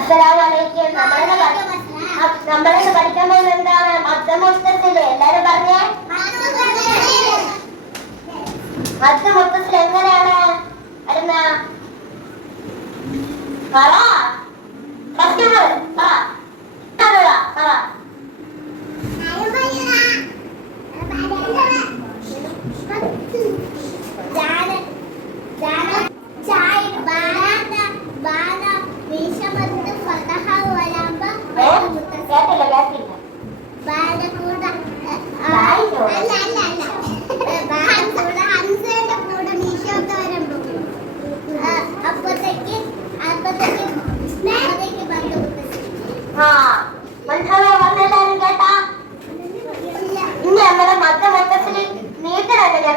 അസ്സലാമലൈക്കും. നമ്മളിന്ന് പഠിക്കാൻ പോകുന്നത് എന്താണ്? മദ്ദമുത്തസില്. എല്ലാരും പറഞ്ഞേ, മദ്ദമുത്തസിൽ എങ്ങനെയാണ് വരുന്ന? പറ, ഫസ്റ്റ് പറ.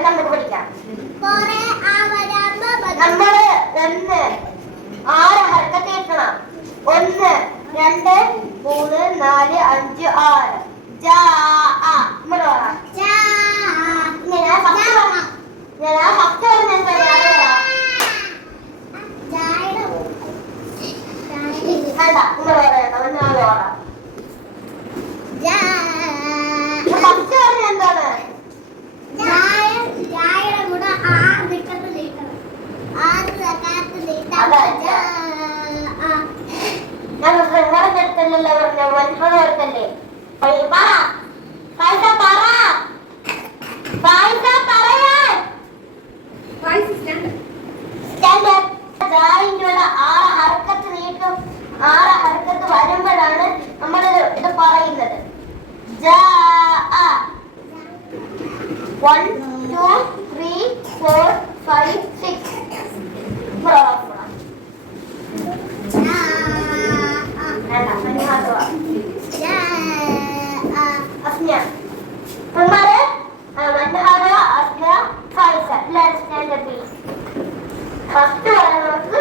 നമുക്ക് പഠിക്കാം. നമ്മള് ഒന്ന് 6 ഹർക്കത്ത് എത്തണം. 1 2 3 4 5 6. വരുമ്പോഴാണ് നമ്മൾ ഇത് പറയുന്നത്. 1 2 3 4 5 6. ഫസ്റ്റ് നമുക്ക്